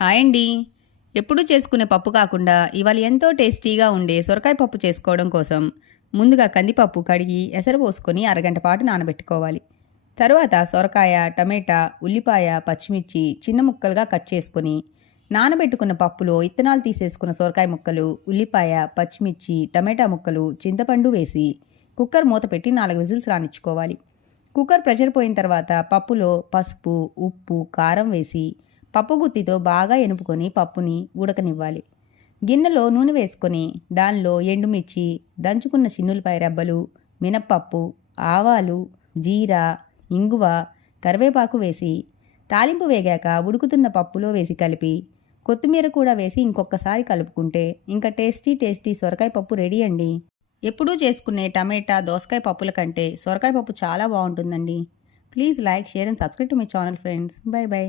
Hi అండి. ఎప్పుడూ చేసుకునే పప్పు కాకుండా ఇవాళ ఎంతో టేస్టీగా ఉండే సొరకాయ పప్పు చేసుకోవడం కోసం ముందుగా కందిపప్పు కడిగి ఎసరు పోసుకొని అరగంట పాటు నానబెట్టుకోవాలి. తరువాత సొరకాయ, టమేటా, ఉల్లిపాయ, పచ్చిమిర్చి చిన్న ముక్కలుగా కట్ చేసుకొని నానబెట్టుకున్న పప్పులో ఇత్తనాలు తీసేసుకున్న సొరకాయ ముక్కలు, ఉల్లిపాయ, పచ్చిమిర్చి, టమేటా ముక్కలు, చింతపండు వేసి కుక్కర్ మూత పెట్టి 4 విజిల్స్ రానిచ్చుకోవాలి. కుక్కర్ ప్రెషర్ పోయిన తర్వాత పప్పులో పసుపు, ఉప్పు, కారం వేసి పప్పు గుత్తితో బాగా ఎనుపుకొని పప్పుని ఉడకనివ్వాలి. గిన్నెలో నూనె వేసుకొని దానిలో ఎండుమిర్చి, దంచుకున్న చిన్నులపాయ రెబ్బలు, మినప్పప్పు, ఆవాలు, జీరా, ఇంగువ, కరివేపాకు వేసి తాలింపు వేగాక ఉడుకుతున్న పప్పులో వేసి కలిపి కొత్తిమీర కూడా వేసి ఇంకొకసారి కలుపుకుంటే ఇంకా టేస్టీ సొరకాయ పప్పు రెడీ అండి. ఎప్పుడూ చేసుకునే టమేటా, దోసకాయ పప్పుల కంటే సొరకాయ పప్పు చాలా బాగుంటుందండి. Please like, share and subscribe to my channel friends. By by.